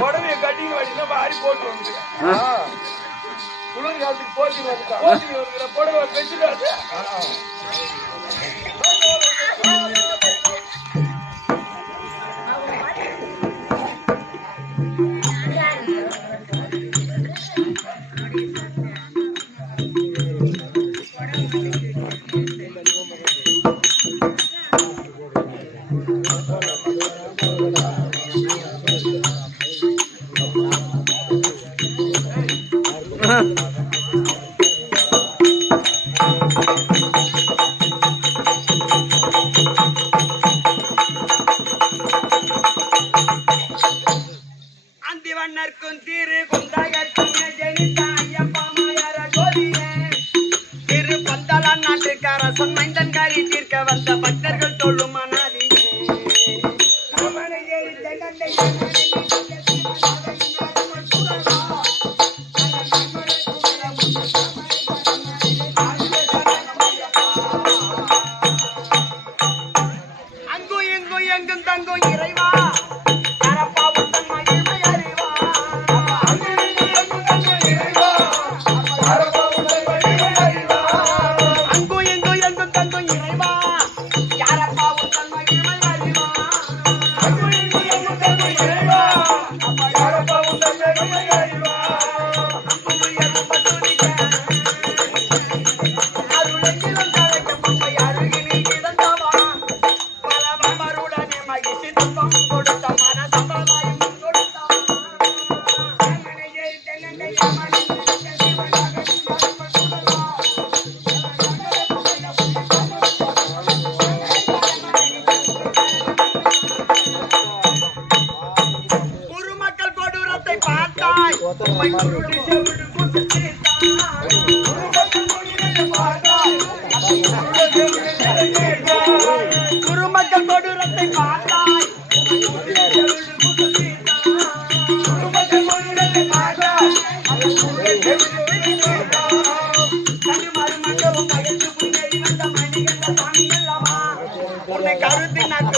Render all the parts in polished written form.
உடனே கட்டிங் வாடினா வாரி போட்டு வந்து குளிர் காலத்துக்கு போட்டி வருகிற புடவை பெஞ்சிடாது. அந்திவண்ணர்க்கும் தீரு கொண்டாயற்கும் ஜெனிதா ஐயப்பா மாயார ஜோதியே திரு பந்தலான் நாட்டுக்கார சொன்மைந்தன் காரி தீர்க்க வந்த பக்தர்கள் தொழும் அனாதியே அங்கும் இங்கும் எங்கும் தங்கும் இறைவா குருமக்கள் கொடூரத்தை பார்த்தாய் உன்னை கருத்து நான்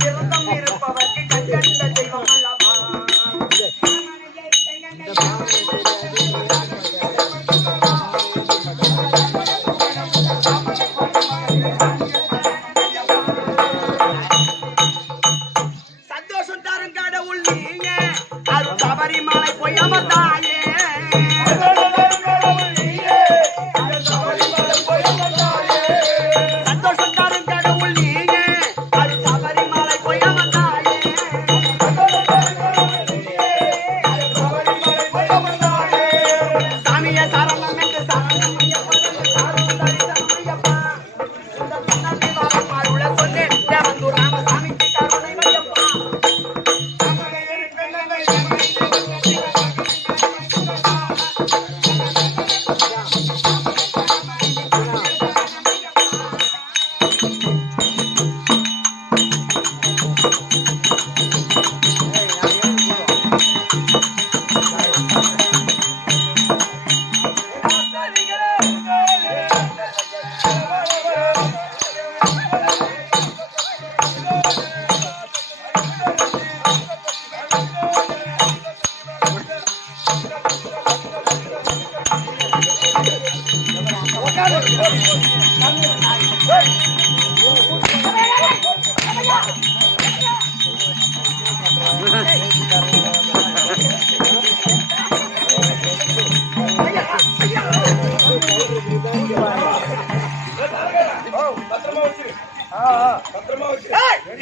விரதம் இருப்பவர்க்கு கண்டறிந்த தெய்வம் அல்லவா சந்தோஷம் தரும் கடவுள் நீயே அது சபரிமலை போய் அமர்ந்தாயே சந்தோஷம் தரும் கடவுள் நீயே அது சபரிமலை போய் அமர்ந்தாயே சாமிய சரணம் என்று சரணம் ஐயப்பா அருள சொன்னே தேவந்து ராமசாமிக்கு கருணை வையப்பா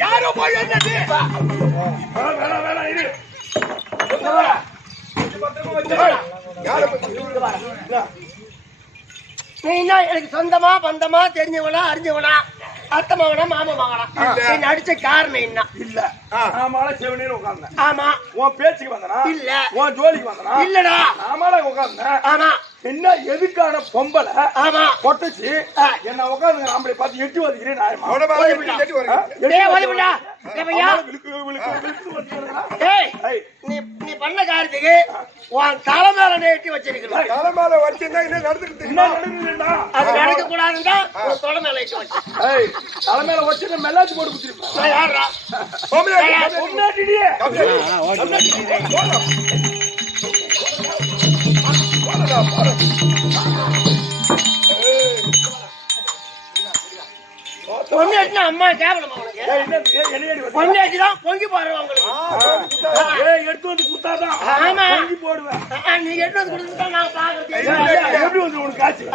யாரோ போய் என்னது நீ எனக்கு சொந்தமா பந்தமா தெரிஞ்சவனா அறிஞ்சவனா அத்தமாவனா மாமாவாங்கனா நீ அடிச்ச காரணம் என்ன இல்ல ஆமால செவனேன்னு உட்கார்ந்தேன் ஆமா உன் பேச்சுக்கு வந்தனா இல்ல உன் ஜோலிக்கு வந்தனா இல்லடா ஆமால உட்கார்ந்தேன் ஆமா என்ன எதுக்கான பொம்பளை ஆமா கொட்டச்சி என்ன உட்கார்ந்து நம்மளை பார்த்து எட்டி வதிக்கிறேன் நீ நீ பண்ண காரியத்துக்கு உன் தலை மேல நேட்டி வச்சிருக்கணும். தலைமையில வச்சிருந்தா என்ன நடந்துக்கிட்டு என்ன நடந்துக்கிட்டா அது நடக்க கூடாதுன்னா உன் தொலை மேல ஏற்றி வச்சு. தலைமையில வச்சிருந்த மெல்லாச்சு போட்டு குடிச்சிருப்பேன். நான் யாரா? பொம்னாட்டிடியே பொண்ணாட்டினா அம்மா கேவலமா உனக்கு? பொண்ணாட்டிதான் பொங்கி போடுறோம் உங்களுக்கு. எடுத்து வந்து கொடுத்தாதான் ஆமா போடுவேன். நீங்க எடுத்து வந்து கொடுத்துட்டா நான் பாக்குறது. எப்படி வந்து உனக்கு காசு?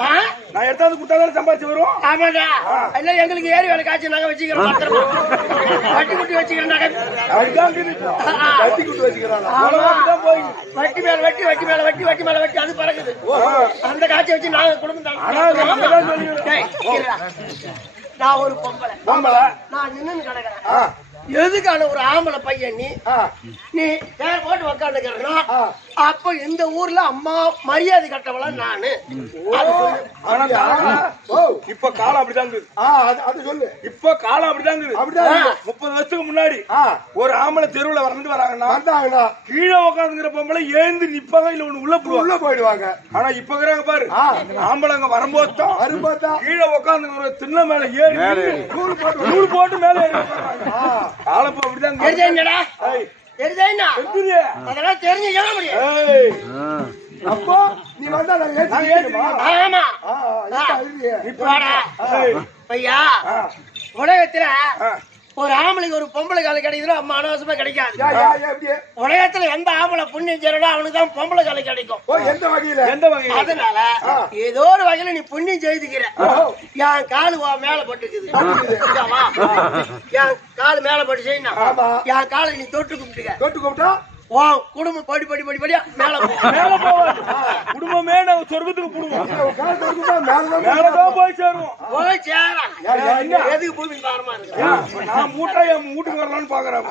நான் எடுத்தாந்து கொடுத்தாதான் சம்பாதிச்சு வரும். ஆமாடா இல்ல எங்களுக்கு ஏறி வேலை காய்ச்சி நாங்க வச்சுக்கிறோம். பத்திரமா வட்டி குட்டி வச்சுக்கிறோம். கட்டி குட்டு வச்சுக்கிறாங்க. வட்டி மேல வட்டி வட்டி மேல வட்டி வட்டி மேல வட்டி அது பறக்குது. அந்த காய்ச்சி வச்சு நாங்க குடும்பம் நான் ஒரு பொம்பளை நான் நின்னு கிடக்குறேன். எதுக்கான ஒரு ஆம்பளை பையன் நீ பேர் போட்டு உக்காந்துக்கிறா? அப்ப இந்த ஊர்ல அம்மா மரியாதை கட்டவள நானு. இப்ப காலம் அப்படிதாங்க. அது சொல்லு. இப்ப காலம் அப்படிதாங்க. 30 வருஷத்துக்கு முன்னாடி ஒரு ஆம்பளை தெருவுல வளர்ந்து வராங்கன்னா கீழே உட்காந்துங்கிற பொம்பளை எழுந்து நிப்பாங்க, இல்ல ஒண்ணு உள்ள போயிடுவாங்க. ஆனா இப்ப இருக்கிறாங்க பாரு, ஆம்பளைங்க வரும்போது தான் கீழே உட்காந்துங்கிற திண்ண மேல ஏறி நூல் போட்டு மேல ஏறி காலப்ப அப்படிதான். அதெல்லாம் தெரிஞ்சு சொல்ல முடியும். அப்போ நீ வந்தா ஐயா உலகத்துல ஒரு ஆம்பளைக்கு ஒரு பொம்பளை காலை கிடைக்குதோ அம்மா அனாவசியமா கிடைக்காது. உலகத்துல எந்த ஆம்பளை புண்ணியம் செய்யறோ அவனுக்கு தான் பொம்பளை காலை கிடைக்கும். எந்த வகையில? அதனால ஏதோ ஒரு வகையில நீ புண்ணியம் செய்துக்கிற. என் காலு மேல பட்டுக்குது, என் காலு மேல பட்டு செய்யணும். என் காலை நீ தொட்டு கும்பிட்டுக்க. குடும்பம் படி படி படி படியா மேல போவோம். குடும்பமே நாங்க சொர்க்கத்துக்கு போடுவோம். போய் சேருவோம். போய் சேரும். எதுக்கு பூமி பாரமா இருக்கு? நான் மூட்டையை வீட்டுக்கு வரலான்னு பாக்குறேன்.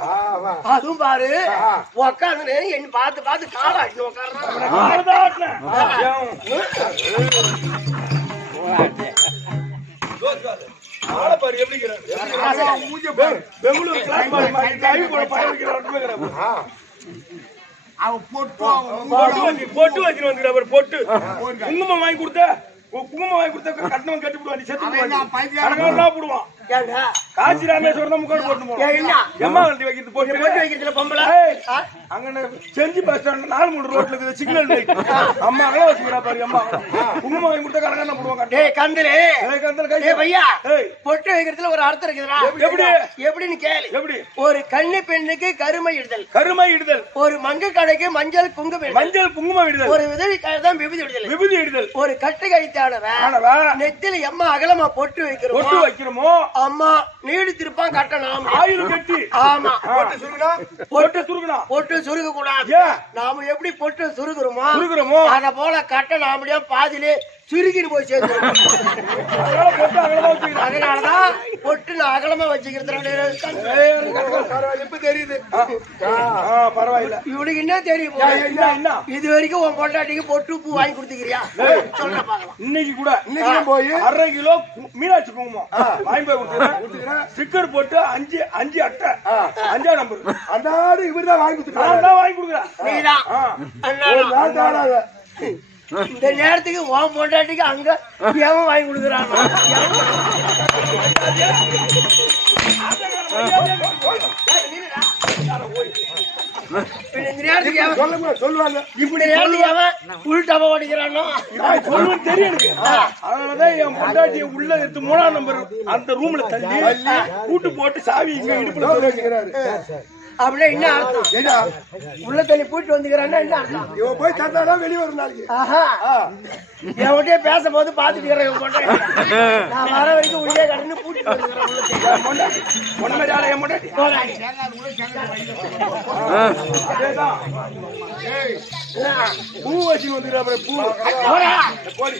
அதுவும் பாரு உக்காந்து என்ன பார்த்து பார்த்து காலாட்டினு உட்காடுறேன். பாரு எப்படி பொட்டு வச்சு வந்து பொட்டு குங்குமம் வாங்கி கொடுத்த கட்டணம் கட்டி விடுவான். செத்து போடுவான். காசி ராமேஸ்வரம் முக்காடு போட்டு எம்மா வண்டி வைக்கிறது போட்டு வைக்கிறதுல பொம்பளை அங்க செஞ்சு பஸ் ஸ்டாண்ட் 4-3 ரோட்ல இருக்குது சிக்னல் லைட். அம்மா அங்கே வச்சுக்கிறா பாரு. அம்மா குங்குமம் வாங்கி கொடுத்தா கணக்கான போடுவாங்க. கந்தலே கந்தல பையா பொட்டு வைக்கிறதுல ஒரு அர்த்தம் இருக்குதுடா. எப்படி எப்படின்னு கேளு. எப்படி? ஒரு கன்னி பெண்ணுக்கு கருமை இடுதல், ஒரு மங்க கடைக்கு மஞ்சள் குங்குமம் இடுதல், ஒரு விதவி தான் விபூதி இடுதல், ஒரு கட்டு கைத்தானவன் நெத்தில எம்மா அகலமா பொட்டு வைக்கிறோமோ அம்மா நீடி திருப்பான் கட்டணும். ஆயுள் கட்டி. ஆமா பொட்டு சுருக கூடாது. நாம எப்படி பொட்டு சுருகுறோமோ அத போல கட்ட நாமடியா பாதிலே சுருகிட்டு போய் சேர்த்துருவோம். அதனாலதான் பொட்டு நான் அகலமா வச்சுக்கிறது. தெரியுது. பரவாயில்ல. இவனுக்கு என்ன தெரியும்? இது வரைக்கும் உன் பொண்டாட்டிக்கு பொட்டு பூ வாங்கி கொடுத்துக்கிறியா? சொல்ல பாக்கலாம். இன்னைக்கு கூட போய் 1/2 கிலோ மீனாட்சி குங்குமம் வாங்கி போய் கொடுத்துக்கிறேன். ஸ்டிக்கர் போட்டு 5 அட்டை 5ஆம் நம்பர் அதாவது இவர்தான் வாங்கி கொடுக்குறேன். நீதான் இந்த நேரத்துக்கு உன் பொண்டாட்டிக்கு அங்க ஏன் வாங்கி கொடுக்குறான்? சொல்லுவாங்க இப்படி உள்டாம ஓடிக்கிறானோ சொல்லுன்னு தெரியும். அதனாலதான் என் பொண்டாட்டிய உள்ள எடுத்து 3ஆம் நம்பர் அந்த ரூம்ல தள்ளி கூட்டு போட்டு சாவி இங்க இடுப்புல வச்சுக்கிறாரு. அப்படின்னா என்ன அர்த்தம்? உள்ள தள்ளி போயிட்டு வந்துக்கிறான்னா என்ன அர்த்தம்? இவன் போய் தந்தாதான் வெளியே வரும் நாளைக்கு. என்கிட்டயே பேசும்போது பாத்துட்டு நான் வர வரைக்கும் உள்ளே கடந்து கூட்டிட்டு வந்துக்கிறேன். பூ வச்சு வந்துக்கிறேன். பூ போடி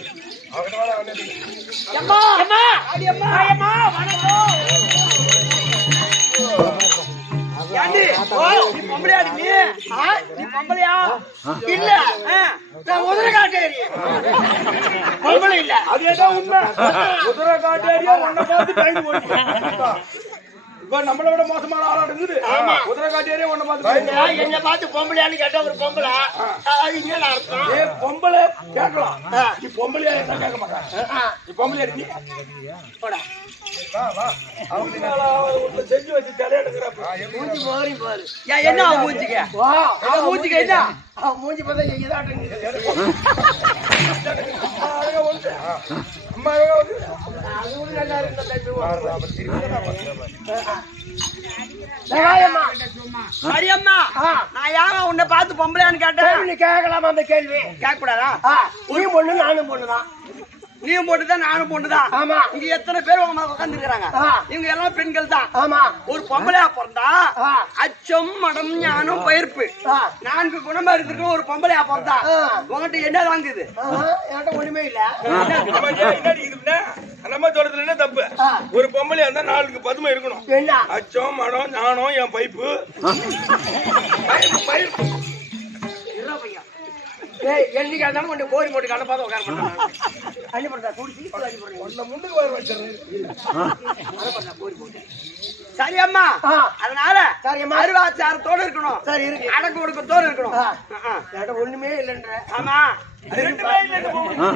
இல்ல நான் உதிரை காட்டேரி பொம்பளை இல்ல. அதேதான் உண்மை. உதிரை காட்டேரியா உன்னை பார்த்து பயந்து போய் இப்ப நம்மளை விட மோசமான ஆளா இருக்குது. குதிரை காட்டியாரே ஒண்ணு பார்த்து என்ன பார்த்து பொம்பளையான்னு கேட்டா ஒரு பொம்பளை இங்க அர்த்தம் பொம்பளை கேட்கலாம். நீ பொம்பளையா இருந்தா கேட்க மாட்டான். நீ பொம்பளையா நீ செஞ்சு வச்சு தலையாடுங்கிறப்ப மூஞ்சி மாதிரி பாரு. என்ன மூஞ்சிக்க மூஞ்சிக்க என்ன மூஞ்சி பார்த்தா இதாட்டம் அம்மா நல்லா இருந்தா சரியம்மா நான் யாரா உன்னை பார்த்து பொம்பளையான்னு கேட்டேன். நீ கேட்கலாமா அந்த கேள்வி? கேட்க கூடாதா? நீ பொண்ணு நானும் பொண்ணுதான். நீயும் பொண்ணுதான் நானும் பொண்ணுதான். ஆமா. இங்க எத்தனை பேர் உட்கார்ந்து இருக்காங்க? இவங்க எல்லாம் பெண்கள் தான். ஆமா. ஒரு பொம்பளையா பிறந்தா அச்சம் மடம் ஞானம் பயிர்ப்பு 4 குணமா இருக்கு. ஒரு பொம்பளையா பிறந்தா உங்ககிட்ட என்ன வாங்குது? என்கிட்ட ஒண்ணுமே இல்ல. நம்ம தோட்டத்துல என்ன தப்பு? ஒரு பொம்பளையா இருந்தா 4 பதுமை இருக்கணும். என்ன? அச்சம் மடம் ஞானம் என் பைப்பு பயிர்ப்பு என்னைக்கு இருந்தாலும் கொஞ்சம் கோரி போட்டு கடை பார்த்து உட்கார மாட்டாங்க. அள்ளி போட்டா குடிச்சு அள்ளி போடுறேன். முன்னுக்கு வர வச்சிருந்தேன். சரி அம்மா. அதனால அருவாச்சாரத்தோட இருக்கணும். சரி இருக்கு. அடக்கு ஒடுக்கத்தோட இருக்கணும். என்கிட்ட ஒண்ணுமே இல்லைன்ற. ஆமா.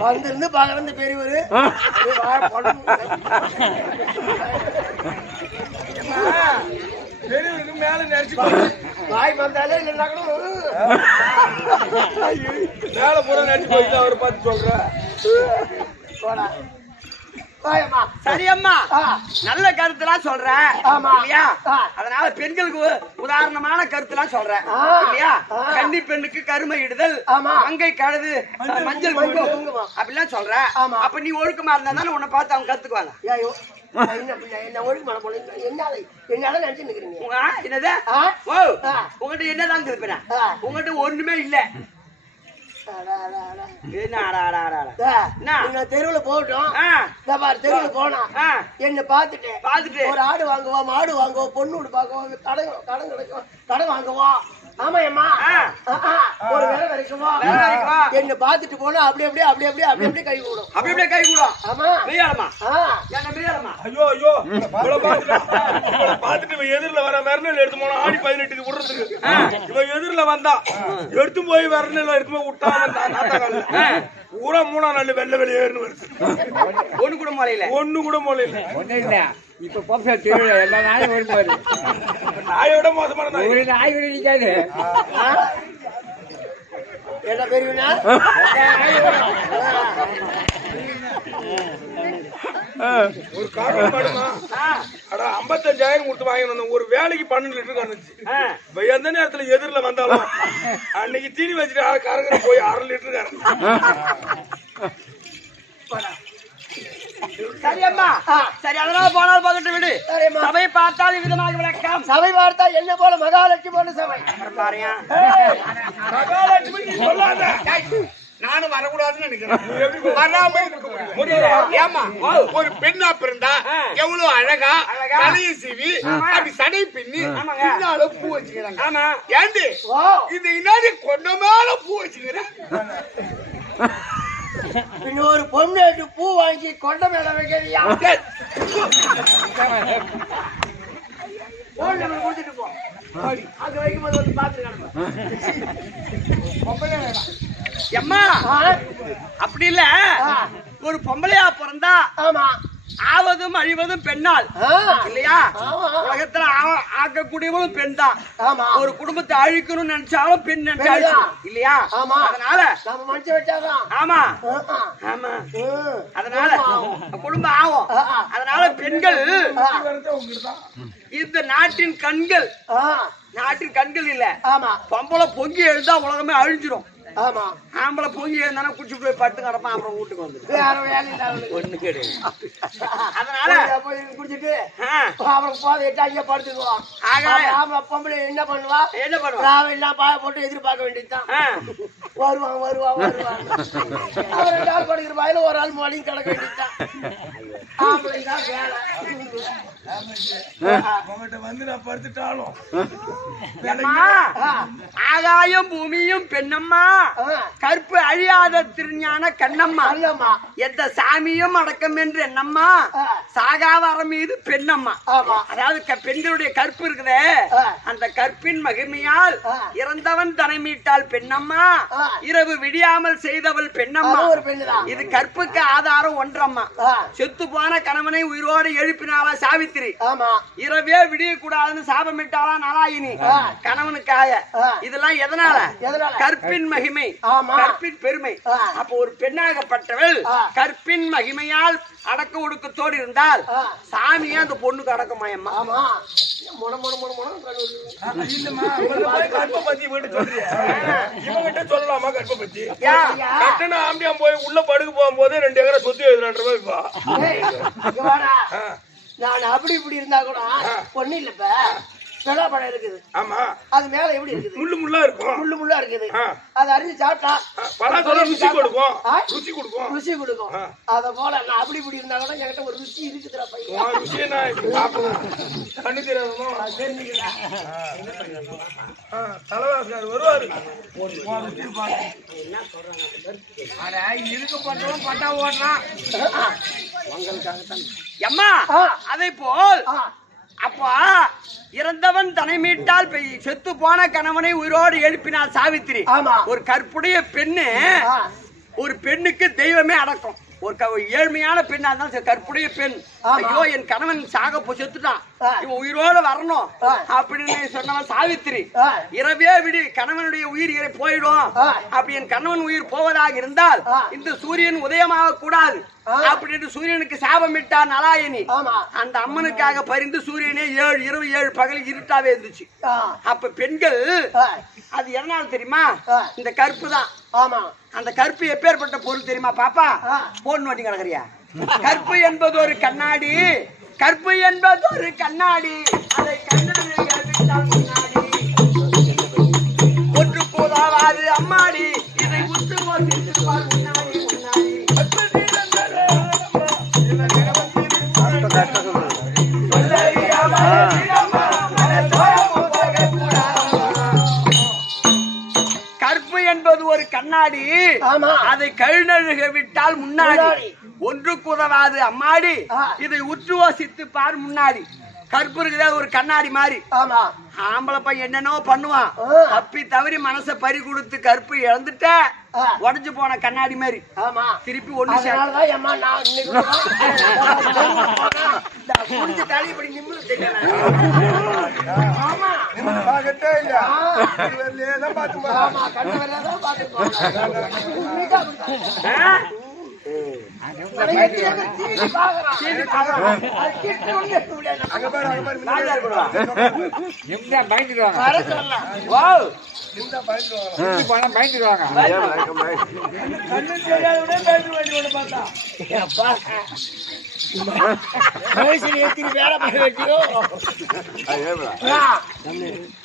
வந்திருந்து பாக்குறது பெரியவரு பெரியவருக்கு மேல நினைச்சு வாய் வந்தாலே இல்லைன்னா கூட மேல பூரா நினைச்சு போயிட்டு அவரை பார்த்து சொல்ற. சரியம்மா நல்ல கருத்துலாம் சொல்ற இல்லையா? அதனால பெண்களுக்கு உதாரணமான கருத்துலாம் சொல்ற இல்லையா? கன்னி பெண்ணுக்கு கருமை இடுதல், மங்கை கழுது, மஞ்சள் குங்குமம் அப்படிலாம் சொல்ற. அப்ப நீ ஒழுக்கமா இருந்தா தானே உன்னை பார்த்து அவங்க கத்துக்குவாங்க. என்ன ஒழுக்கமான போல என்னால நினைச்சு நிக்கிறீங்க. என்னது? உங்ககிட்ட என்னதான் இருப்பேன்? உங்ககிட்ட ஒண்ணுமே இல்ல. தெருவுல போகட்டும். தெருவுல போனா என்ன பாத்துட்டு ஒரு ஆடு வாங்குவோம், மாடு வாங்குவோம், பொண்ணு பாக்குவோம், கடன் கிடைக்கும், கடன் வாங்குவோம். ஆமா அம்மா ஒரு வேலை வரைக்குமா என்ன பாத்துட்டு போனா அப்படி அப்படியே கை கூடும். அப்படியே கை கூடும். ஆமா மெய்யாளமா என்ன மெய்யாளமா? ஐயோ பாத்துட்டு இவன் எதிரில வர விரநெல் எடுத்து போனா ஆடி 18 விடுறதுக்கு இவன் எதிரில வந்தா எடுத்து போய் விரநெல் எடுத்து போய் விட்டா பூரா 3ஆம் நாள் வெள்ள வெளியேறுன்னு வருது. ஒண்ணு கூட முளையில இப்ப போப்பா திருவிழா எல்லா நாயும் வருவாரு. நாயோட மோசமான ஒரு நாய் கூட நிக்காது. என்ன பெரியவனா? ஒரு காரணம் பாடுமா? 55,000 கொடுத்து வாங்கி வந்தோம். ஒரு வேலைக்கு 12 லிட்டர் கறந்துச்சு. எந்த நேரத்துல எதிரில வந்தாலும் அன்னைக்கு தீனி வச்சுட்டு கறங்குற போய் 1/2 லிட்டர் கறந்து. சரியம்மா சரி. அதனால போனால் பகட்டு விடு. சபை பார்த்தால் விதமாக விளக்கம். சபை பார்த்தா என்ன போல மகாலட்சுமி போல சபை பாருங்க. மகாலட்சுமி நீ சொல்லாத. நானும் வரக்கூடாதுன்னு நினைக்கிறேன். ஏமா ஒரு பெண்ணா பிறந்தா எவ்வளவு அழகா தலையை சீவி அப்படி சடை பின்னி பின்னால பூ வச்சுக்கிறாங்க. ஆமா ஏண்டி இது இன்னாடி கொண்ட மேல பூ வச்சுக்கிறேன். இன்னொரு பொண்ணு பூ வாங்கி கொண்ட மேல வைக்கிறியா? கொடுத்துட்டு போ. அது வைக்கும் போது வந்து பாத்துருக்காங்க. எம்மா அப்படி இல்ல. ஒரு பொம்பளையா பிறந்தா ஆமா ஆவதும் அழிவதும் பெண்ணால் இல்லையா? உலகத்துல ஆக்கக்கூடியவளும் பெண் தான். ஒரு குடும்பத்தை அழிக்கணும்னு நினைச்சாலும் பெண் நினைச்சாலும் இல்லையா? அதனால நம்ம மனுஷ வச்சாதான். ஆமா ஆமா அதனால குடும்பம் ஆகும். அதனால பெண்கள் இந்த நாட்டின் கண்கள். நாட்டின் கண்கள் இல்ல. பொம்பளை பொங்கி எழுந்தா உலகமே அழிஞ்சிரும். ஆமா ஆம்பளை பொங்கி எழுந்தானா குடிச்சு போய் படுத்து கிடப்பான். அப்புறம் வீட்டுக்கு வந்து ஒண்ணு கிடையாது. அதனால குடிச்சிட்டு அப்புறம் போதை எட்டு அங்கே படுத்துக்குவோம். பொம்பளை என்ன பண்ணுவா? ராவ எல்லாம் பாய போட்டு எதிர்பார்க்க வேண்டியதுதான். வருவான் அவர் 2 ஆள் படுக்கிற பாயில ஒரு ஆள் மொழியும் கிடக்க வேண்டியதுதான். ஆம்பளைதான் வேலை. வந்து நான் படுத்துட்டாலும் ஆகாயம் பூமியும் பெண்ணம்மா கற்பு அழியாத திருஞான கண்ணம்மா அல்லம்மா எந்த சாமியும் அடக்கம் என்று என்னம்மா சாகாவரம் மீது பெண்ணம்மா. அதாவது பெண்களுடைய கற்பு இருக்குதே, அந்த கற்பின் மகிமையால் இறந்தவன் தனை மீட்டால் பெண்ணம்மா, இரவு விடியாமல் செய்தவள் பெண்ணம்மா. இது கற்புக்கு ஆதாரம் ஒன்றம்மா. செத்து போன கணவனை உயிரோடு எழுப்பினாளா சாவித்திரி, இரவே விடிய கூடாதுன்னு சாபமிட்டாளா நாராயணி கணவனுக்காக. இதெல்லாம் எதனால? கற்பின் மகிமை, கற்பின் பெருமை. அப்ப ஒரு பெண்ணாகப்பட்டவள் கற்பின் மகிமையால் அடக்க ஒடுக்கத்தோடு இருந்தால் சாமியா அந்த பொண்ணுக்கு அடக்கமாயம்மா. இவங்கிட்ட சொல்லலாமா கற்ப பத்தி? கட்டணம் ஆம்பியாம் போய் உள்ள படுக்க போகும்போது 2 ஏக்கரை சொத்து எழுதுறான். நான் அப்படி இப்படி இருந்தா கூட பொண்ணு இல்லப்ப பழம் இருக்குது. ஆமா, அது மேல எப்படி இருக்குது? முள்ளு முள்ளா இருக்கும். முள்ளு முள்ளா இருக்குது. அது அரிஞ்சு சாப்பிட்டா ருசி கொடுக்கும், ருசி கொடுக்கும், ருசி கொடுக்கும். அத போல நான் அப்படி இப்படி இருந்தா கூட என்கிட்ட ஒரு ருசி இருக்குதுடா பையன். ருசியை கண்ணு தெரியாதோ தலைவாசர் வருவாரு. இருக்கு பண்றோம் பட்டா ஓடுறான். அம்மா அதை போல் அப்பா இறந்தவன் தனை மீட்டால் செத்து போன கணவனை உயிரோடு எழுப்பினாள் சாவித்திரி. ஒரு கற்புடைய பெண்ணு, ஒரு பெண்ணுக்கு தெய்வமே அடக்கம். ஒரு ஏழ்மையான பெண்ணா இருந்தாலும் கற்புடைய பெண், ஐயோ என் கணவன் சாக செத்துட்டான், இவன் உயிரோடு வரணும் அப்படின்னு சொன்னவன் சாவித்திரி. இரவே விடி கணவனுடைய உயிர் போயிடும், அப்படி என் கணவன் உயிர் போவதாக இருந்தால் இந்த சூரியன் உதயமாக கூடாது அப்படின்னு சூரியனுக்கு சாபமிட்டா நலாயணி. அந்த அம்மனுக்காக பரிந்து சூரியனே 7 இரவு 7 பகல் இருட்டாவே இருந்துச்சு. அப்ப பெண்கள் அது எதனால தெரியுமா? இந்த கற்பு தான். அந்த கற்பு எப்பேற்பட்ட பொருள் தெரியுமா பாப்பா? போன் நோட்டி கிடக்குறியா? கற்பு என்பது ஒரு கண்ணாடி, கற்பு என்பது ஒரு கண்ணாடி, அதை கண்ணாடி ஒன்று போதாது அம்மாடி, இதை உற்று முன்னாடி கற்பு என்பது ஒரு கண்ணாடி, அதை கழுநழுக விட்டால் முன்னாடி ஒன்றுக்கு உதவாது அம்மாடி, இதை உற்று யோசித்து பார் முன்னாடி. கற்பு இருக்குதா ஒரு கண்ணாடி மாதிரி. ஆம்பளை பையன் என்னென்னோ பண்ணுவான், தப்பி தவறி மனசை பறி கொடுத்து கற்பு இழந்துட்ட உடஞ்சு போன கண்ணாடி மாதிரி திருப்பி ஒண்ணு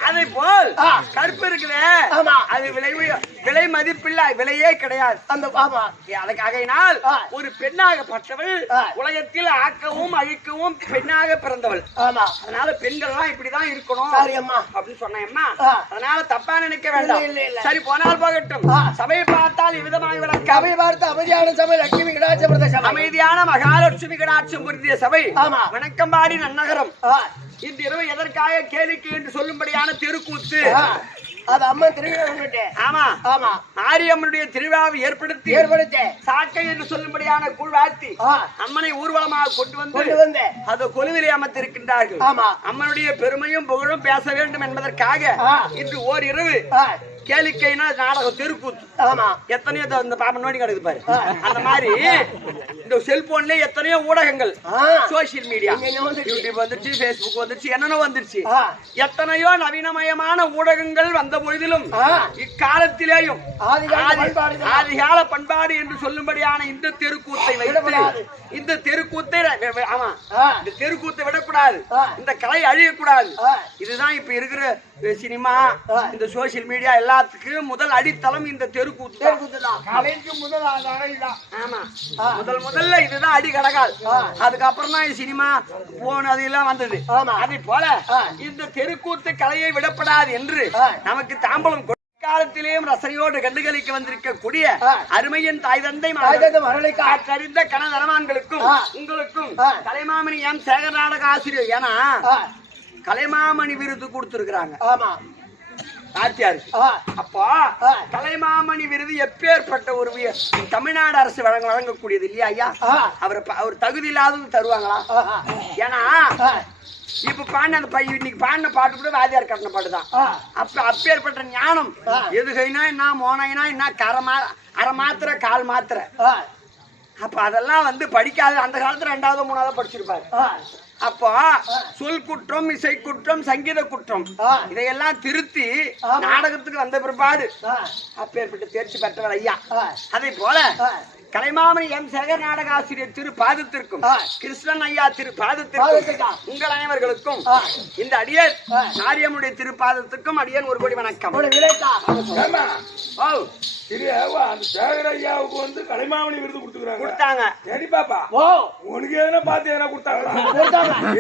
அதை போல் கற்பு இருக்குது, அது விலை மதிப்பில்லை, விலையே கிடையாது. அதுக்காகையினால் ஒரு பெண்ணாகப்பட்டவள் உலகத்தில் ஆக்கவும் அழிக்கவும் பெண்ணாக பிறந்தவள். அதனால பெண்கள் எல்லாம் இப்படிதான் இருக்கணும் அப்படின்னு சொன்னேம்மா. அதனால தப்பா நினைக்க வேண்டாம். சரி போனால் போகட்டும். சபையை பார்த்தால் இவ்விதமாக விளக்க சபையை பார்த்து அமைதியான சபை லட்சுமி கடாட்சம், அமைதியான மகாலட்சுமி கடாட்சம் பொருந்திய சபை, வணக்கம்பாடி நன்னகரம். இன்று இரவு எதற்காக கேளிக்கை என்று சொல்லும்படியான தெருக்கூத்து, அது அம்மன் திருவிழா. ஆமா ஆமா, மாரியம்மனுடைய திருவிழாவை ஏற்படுத்தி சாக்கை என்று சொல்லும்படியான கூழ்வாத்தி அம்மனை ஊர்வலமாக கொண்டு வந்து அது கொலுவிலை அமைத்திருக்கின்றார்கள். அம்மனுடைய பெருமையும் புகழும் பேச வேண்டும் என்பதற்காக இன்று ஓர் இரவு கேளிக்கைனா நாடகம் தெருக்கூத்து. எத்தனையோ இந்த பாப்பா நோடி கிடக்குது பாரு. அந்த மாதிரி இந்த செல்போன்ல எத்தனையோ ஊடகங்கள், சோசியல் மீடியா, யூடியூப் வந்துருச்சு, பேஸ்புக் வந்துருச்சு, என்னென்ன வந்துருச்சு. எத்தனையோ நவீனமயமான ஊடகங்கள் வந்த பொழுதிலும் இக்காலத்திலேயும் ஆதிகால பண்பாடு என்று சொல்லும்படியான இந்த தெருக்கூத்தை வைத்து இந்த தெருக்கூத்தை ஆமா இந்த தெருக்கூத்தை விடக்கூடாது, இந்த கலை அழியக்கூடாது. இதுதான் இப்ப இருக்கிற சினிமா, இந்த சோசியல் மீடியா எல்லாத்துக்கும் முதல் அடித்தளம் இந்த தெருக்கூத்து. கலைக்கு முதல் ஆதாரம். ஆமா, முதல்ல இதுதான் அடி கடகால். அதுக்கப்புறம் தான் சினிமா போன் அது எல்லாம் வந்தது. அதே போல இந்த தெருக்கூத்து கலையை விடப்படாது என்று நமக்கு தாம்பலம் காலத்திலேயும் ரசனையோடு கண்டுகளிக்க வந்திருக்கக்கூடிய அருமையின் தாய் தந்தை கறிந்த கனதரமான்களுக்கும் உங்களுக்கும் கலைமாமணி எம் சேகர் நாடக ஆசிரியர் ஏன்னா கலைமாமணி விருது கொடுத்திருக்கிறாங்க. ஆமா அப்போ கலைமாமணி விருது எப்பேற்பட்ட ஒரு தமிழ்நாடு அரசு வழங்கக்கூடியது இல்லையா ஐயா? அவர் தகுதி இல்லாதது தருவாங்களா? ஏன்னா இப்ப பாடின அந்த இன்னைக்கு பாடின பாட்டு கூட வாதியார் கட்டின பாட்டுதான். அப்பேற்பட்ட ஞானம் எதுகைனா என்ன, மோனைனா என்ன, அரை மாத்திரை கால் மாத்திரை, அப்ப அதெல்லாம் வந்து படிக்காது. அந்த காலத்துல 2வது 3வது படிச்சிருப்பாரு. அப்போ சொல் குற்றம், இசை குற்றம், சங்கீத குற்றம் இதையெல்லாம் திருத்தி நாடகத்துக்கு வந்த பிற்பாடு அப்பேற்பட்ட தேர்ச்சி பெற்றவர் ஐயா. அதே போல கலைமாமணி எம் சேகர் நாடக ஆசிரியர் திரு பாதத்திற்கும் கிருஷ்ணன் ஐயா திரு பாதத்திற்கும் உங்கள் அனைவர்களுக்கும் இந்த அடியன் காரியமுடைய திரு பாதத்துக்கும் அடியன் ஒரு கோடி வணக்கம். ஐயாவுக்கு வந்து கலைமாமணி விருது கொடுத்தாங்க. சரி பாப்பா, உனக்கு எதனா பார்த்து எதனா கொடுத்தாங்க?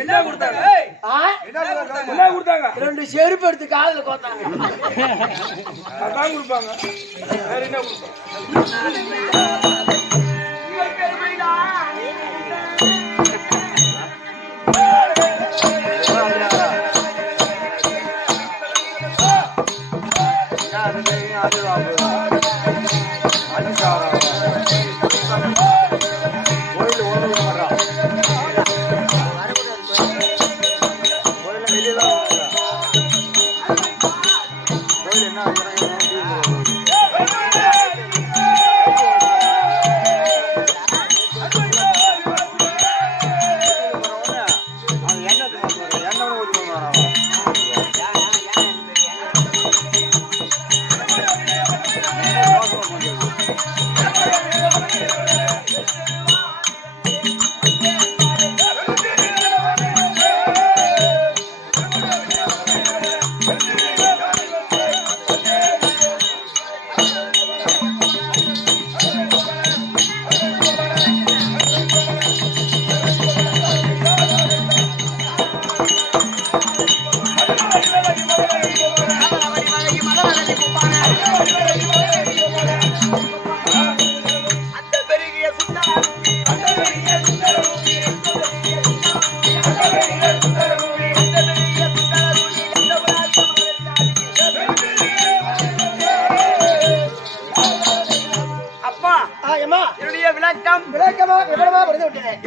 என்ன கொடுத்தாங்க? என்ன கொடுத்தாங்க? 2 செருப்பு எடுத்து காதுல கோத்தாங்க. அதான் கொடுப்பாங்க. வேற என்ன கொடுப்பாங்க?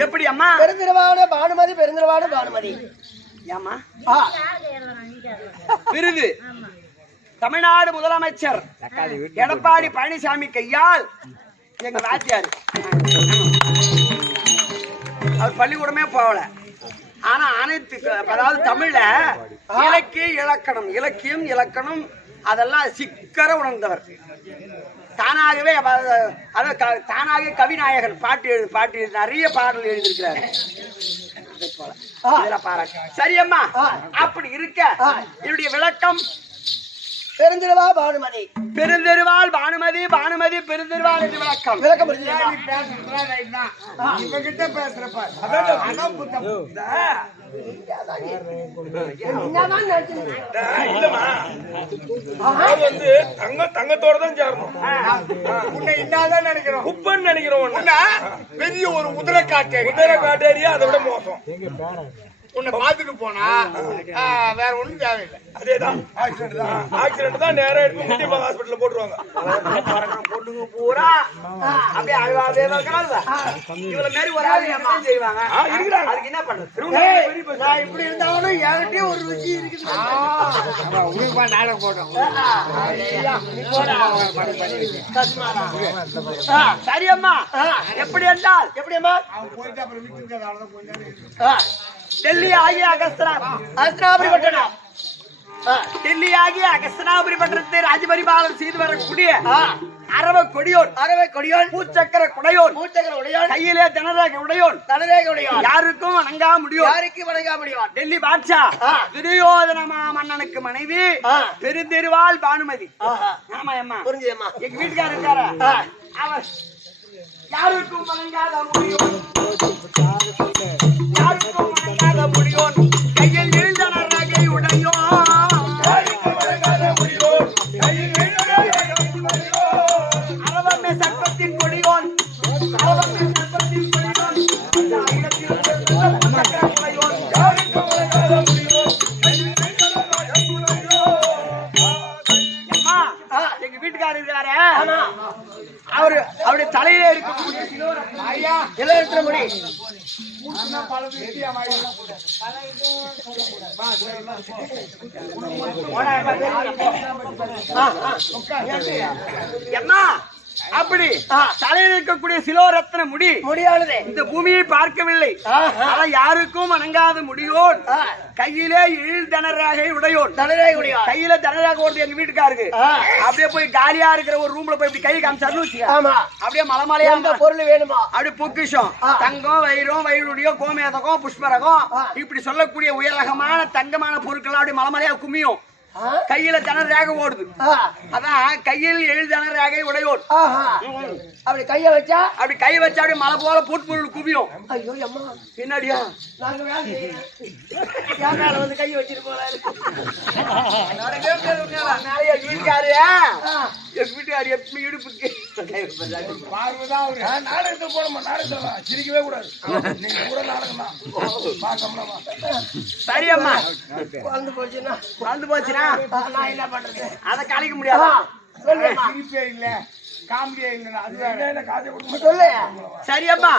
எப்படி அம்மா? பெருந்திரவான பானுமதி, பெருந்திரவான பானுமதி. ஏமா விருது தமிழ்நாடு முதலமைச்சர் எடப்பாடி பழனிசாமி கையால் எங்க வாத்தியார் அவர் பள்ளிக்கூடமே போகல. ஆனா அனைத்து அதாவது தமிழ்ல இலக்கியம் இலக்கணம் அதெல்லாம் சிக்கர உணர்ந்தவர். தானாகவே தானாகவே கவிநாயகன் பாட்டு நிறைய பாடல் எழுதியிருக்கிறார். சரியம்மா, அப்படி இருக்க என்னுடைய விளக்கம் பெருந்திருவா பானுமதி, பெருந்தெருவாள் பானுமதி, பானுமதி பெருந்தெருவாள் என்று விளக்கம். இவகிட்ட பேசுறப்ப தங்கத்தோட தான் சேரணும். உன்னை என்னதான் நினைக்கிறோம்? உப்பன்னு நினைக்கிறோம். பெரிய ஒரு உதிரை காட்டேரியா அதை விட மோசம். உன்னை பாத்துட்டு போனா வேற ஒண்ணும் தேவையில்லை. அதேதான் ஆக்சிடென்ட் தான் நேரா எடுத்து முத்தியம்மா ஹாஸ்பிட்டல்ல போட்டுருவாங்க. பொண்ணுங்க பூரா அப்படியே அழுவாதே இவ்வளவு மாரி ஒரு ஆள் என்ன செய்வாங்க? அதுக்கு என்ன பண்றது? நான் இப்படி இருந்தாலும் என்கிட்டயே ஒரு ருச்சி இருக்குது. நாடகம் போட்டோம். சரியம்மா, எப்படி என்றால் எப்படியம்மா? அவன் போயிட்டு அப்புறம் வீட்டுக்கு அவ்வளவுதான் கொஞ்சம் டெல்லி ஆகிய அகஸ்தினாபுரி பட்டணம், டெல்லி ஆகிய அகஸ்தினாபுரி பட்டணத்தை ராஜபரிபாலனம் செய்து வரக்கூடிய அரவ கொடியோன் பூச்சக்கர குடையோன் கையிலே தனரேக உடையோன் யாருக்கும் வணங்கா முடியும் டெல்லி பாட்சா துரியோதன மன்னனுக்கு மனைவி பெருந்தெருவாள் பானுமதி. ஆமா அம்மா, புரிஞ்சுமா? எங்க வீட்டுக்காரர் இருக்காரு, அவர் யாருக்கும் வணங்காத முடியும், யாருக்கும் வணங்காத முடியோன் கையில் எழுந்த நகை உடையோன், யாருக்கும் வணங்காத முடியோன் கையில் எழுந்த அவருடைய தலையில இருக்கக்கூடிய இளவரச முடி என்ன அப்படி தலையில் இருக்கக்கூடிய சிலோரத்ன முடியானது இந்த பூமியை பார்க்கவில்லை. ஆனா யாருக்கும் அணங்காத முடியோன் கையிலே இழ்தனராக உடையோன் கையில தனராக ஓடுது எங்க வீட்டுக்காருக்கு. அப்படியே போய் காலியா இருக்கிற ஒரு ரூம்ல போய் இப்படி கை காமிச்சாருன்னு அப்படியே மலைமலையா பொருள் வேணுமா அப்படி பொக்கிஷம் தங்கம் வைரம் வைருடியோ கோமேதகம் புஷ்பரகம் இப்படி சொல்லக்கூடிய உயர் ரகமான தங்கமான பொருட்கள் அப்படி மலைமலையா குமியும். கையில தனராக ஓடுது. அதான் கையில் எழுதனராக உடையோடு அப்படி கைய வச்சா அப்படி கை வச்சா அப்படி மலை போல போட்டு பொருள் குவியும். ஐயோ அம்மா பின்னாடியா நாங்க வந்து கைய வச்சிட்டு போறாரு வீட்டுக்காரு எங்க வீட்டுக்காரு எப்படி இடுப்புக்கு நாடகத்தை போடமா நாடகத்தை சிரிக்கவே கூடாது. நீங்க கூட நாடகம் தான். சரி அம்மா வந்து போச்சுன்னா நான் என்ன பண்றது அதை கழிக்க முடியாது. சிரிப்பே இல்ல காமெடியா இல்ல அது சொல்லு. சரியம்மா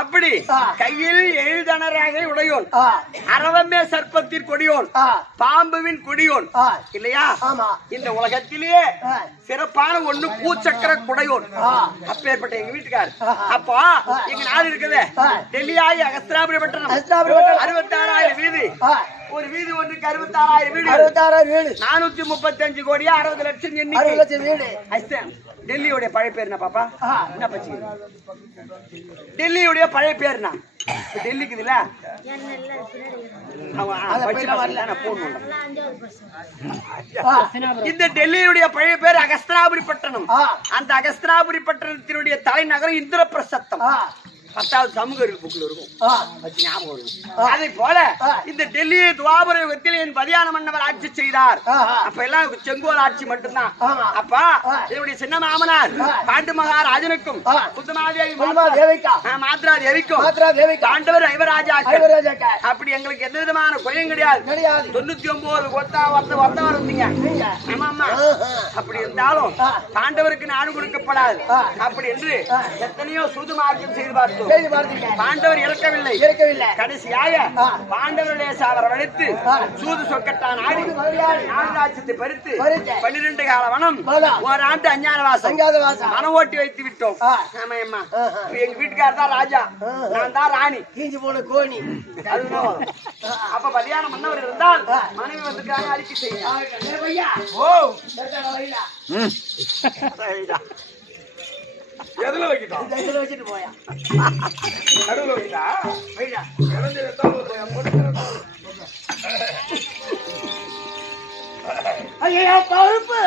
அப்படி கையில் எழுதனராக உடையோன் அரவமே சர்ப்பத்தின் கொடியோன் பாம்புவின் கொடியோன் இல்லையா இந்த உலகத்திலேயே சிறப்பான ஒண்ணு பூச்சக்கர குடையோன் அப்பேற்பட்ட எங்க வீட்டுக்கார். அப்போ எங்க நாடு இருக்குது டெல்லியாகி அகஸ்திராபுரி பட்டணம் 66,000 வீதி. ஒரு வீதி ஒன்றுக்கு 66,000 வீடு 435 கோடியா 60 லட்சம் எண்ணிக்கை. டெல்லியோட பழைய பேர் என்ன பாப்பா என்ன பச்சு டெல்லியோட பழைய பேர் என்ன டெல்லிக்கு இல்ல இந்த டெல்லியுடைய பழைய பேர் அகஸ்திராபுரி பட்டணம். அந்த அகஸ்திராபுரி பட்டணத்தினுடைய தலைநகரம் இந்திரபிரசத்தம். 10வது சமூக புக்ல இருக்கும். அதே போல இந்த டெல்லி துவாபர யுகத்தில் என் பதியான மன்னவர் ஆட்சி செய்தார். அப்ப எல்லாம் செங்கோல் ஆட்சி மட்டும்தான். அப்ப என்னுடைய சின்ன மாமனார் பாண்டு மகாராஜனுக்கும் மாத்ரா தேவிக்கும் பாண்டவர் ஐவராஜா அப்படி எங்களுக்கு எந்த விதமான குறையும் கிடையாது. 99 ஒருத்தவர் இருந்தீங்க. ஆமா அப்படி இருந்தாலும் பாண்டவருக்கு நாடு கொடுக்கப்படாது அப்படி என்று எத்தனையோ சூது மார்க்கம் செய்து பார்த்தோம். பாண்டவர் இறக்கவில்லை. கடைசியாக பாண்டவருடைய சாவர வளைத்து சூது சொக்கட்டான் ஆடி நாகராஜ்யத்தை பறித்து 12 கால வனம் ஓராண்டு அஞ்ஞான வாசம் மனம் ஓட்டி வைத்து விட்டோம். எங்க வீட்டுக்காரர் தான் ராஜா, நான் தான் ராணி. கீஞ்சி போன கோணி. அப்ப பதியான மன்னவர் இருந்தால் மனைவி வந்துக்காக அறிக்கை செய்ய எதுல வைக்கிட்டோம் வச்சுட்டு போயா நடுவுல வைக்கிட்டா ஐயோ பருப்பு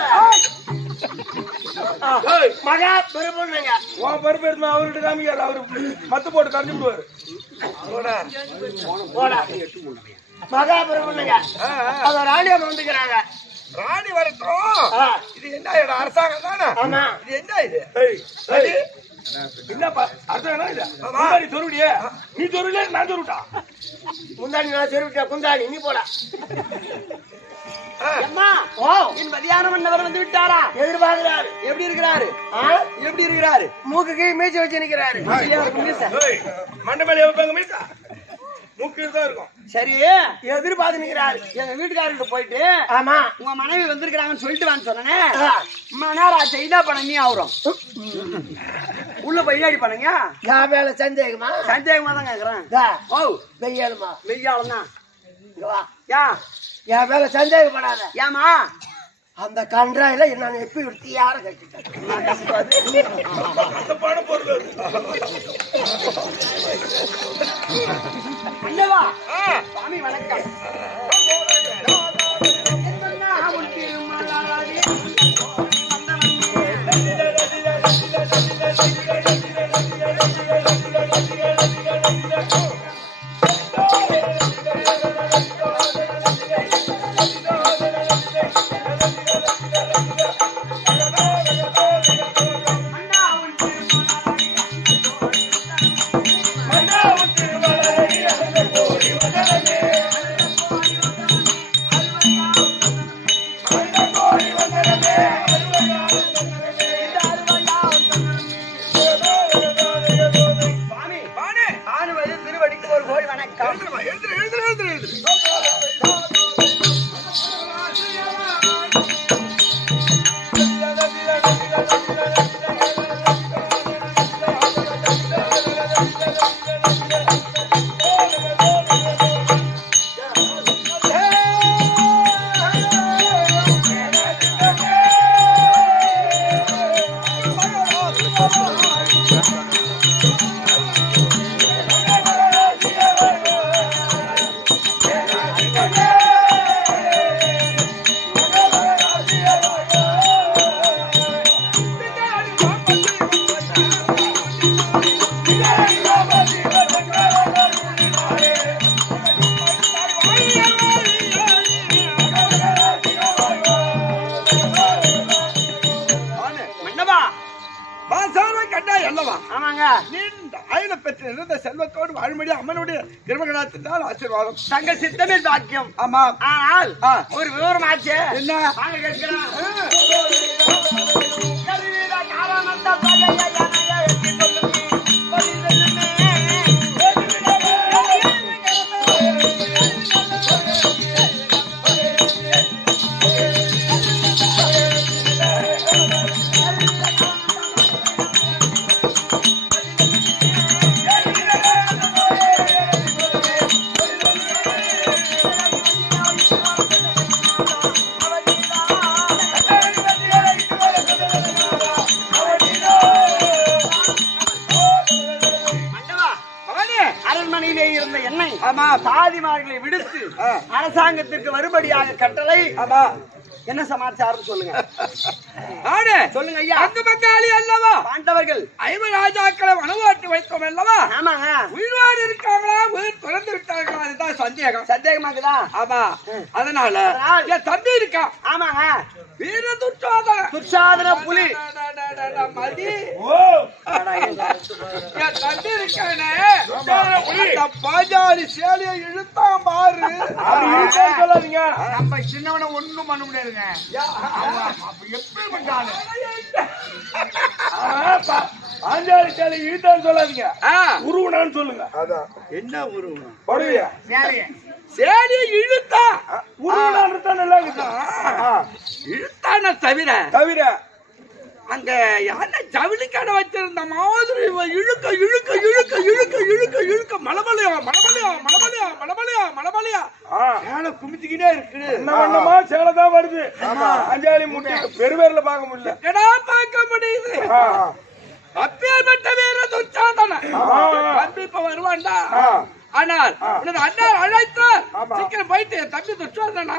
மகா பெருமைங்க. உன் பருப்பு எடுத்து அவர்கிட்ட காமிக்காரு. அவரு மத்து போட்டு கரைஞ்சு விடுவாரு. மகா பெருமைங்க. அத ராணியா வந்துக்கிறாங்க. ராணி வரட்டும். இது என்ன இடம்? அரசாங்கம் தானே. ஆமா. இது என்ன இது? என்னப்பா அரசாங்கம் இது? முந்தாடி சொருவிடியே. நீ சொருவில நான் சொருவிட்டா. முந்தாடி நான் சொருவிட்டா. குந்தாடி நீ போடா. அம்மா என் பதியான மன்னவர் வந்து விட்டாரா? எதிர்பார்க்கிறாரு. எப்படி இருக்கிறாரு? எப்படி இருக்கிறாரு? மூக்குக்கு மீச்சு வச்சு நிக்கிறாரு. மண்டை மேல வைப்பாங்க மீசா. மூக்கு தான் இருக்கும். சரி எதிர்பார்த்து நிக்கிறாரு. எங்க வீட்டுக்காரர்கிட்ட போயிட்டு ஆமா உங்க மனைவி வந்திருக்கிறாங்கன்னு சொல்லிட்டு வான்னு சொன்னேனே. நேரம் செய்தா பண்ண நீ ஆகுறோம் உள்ள பையாடி பண்ணுங்க. என் மேல சந்தேகமா? சந்தேகமா தான் கேக்குறேன். ஓ வெய்யாலுமா? வெய்யாலும் தான். என் மேல சந்தேகப்படாத. ஏமா அந்த கன்றாயில நான் எப்ப எடுத்து யார கட்டிட்டேன். சாமி வணக்கம். செல்வத்தோடு வாழ்மொழி அம்மனுடைய திருமணத்தினால் ஆசீர்வாதம் தங்க சித்தமே பாக்கியம். ஆமா. ஆனால் ஒரு விவரம் ஆச்சு. என்ன? வாங்க கேட்கிறேன். அரண்மனையிலே இருந்த எண்ணெய் சாதிமார்களை விடுத்து அரசாங்கத்திற்கு வரும்படியாக கட்டளை. என்ன சமாச்சாரம் சொல்லுங்க. சொல்லுங்க ஐயா. அங்கு பங்காளி அல்லவா பாண்டவர்கள் 5 ராஜாக்களை வனவாட்டு வைத்தோம் அல்லவா? ஆமாங்க. உயிரோடு இருக்காங்களா உயிர் தொடர்ந்து விட்டார்களா? அதுதான் சந்தேகம். சந்தேகமாக்குதா? ஆமா. அதனால என் தம்பி இருக்கா. ஆமாங்க. வீர துச்சாதன புலி மதி. என் தம்பி இருக்கானே பாஜாரி சேலையை இழுத்தான் பாரு. சொல்லாதீங்க. நம்ம சின்னவனை ஒண்ணும் பண்ண முடியாதுங்க. எப்படி பண்றாங்க? பாஞ்சாலி சேலை இழுத்தான்னு சொல்லாதீங்க. உருவனான்னு சொல்லுங்க. அதான் என்ன உருவம்? படுவியா சேலையை இழுத்தா உருவனான்னு தான் நல்லா இருக்குதா? இழுத்தான தவிர அங்க யானை ஜவுளி கடை வச்சிருந்த மாதிரி இழுக்க இழுக்க இழுக்க இழுக்க இழுக்க இழுக்க மலமலையா மலமலையா மலமலையா மலமலையா மலமலையா சேலை குமிச்சுக்கிட்டே இருக்கு. என்ன பண்ணமா சேலை தான் வருது. அஞ்சாலி முட்டை பெருவேர்ல பார்க்க முடியல. எடா பார்க்க முடியுது. அப்பேற்பட்ட வீர துச்சாதன தம்பி இப்ப வருவான்டா. ஆனால் உனது அண்ணா அழைத்தார். சீக்கிரம் போயிட்டு தம்பி துச்சாதனா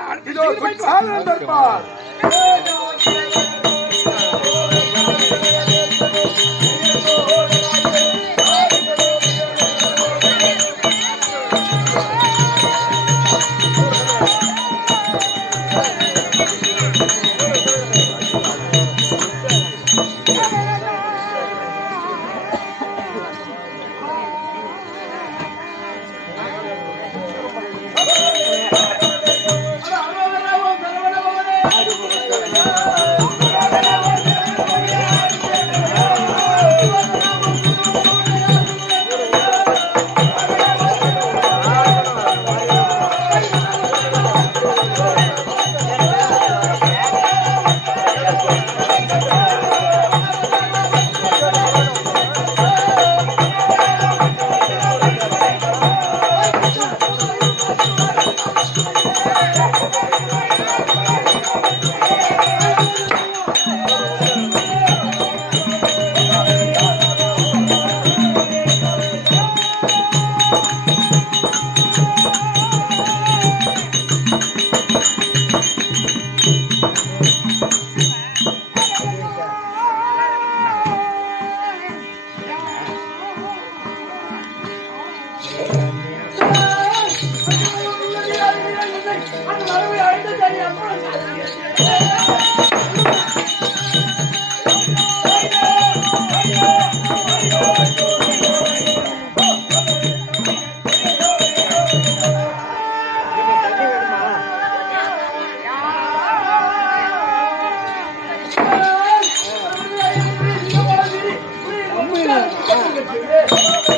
Thank you.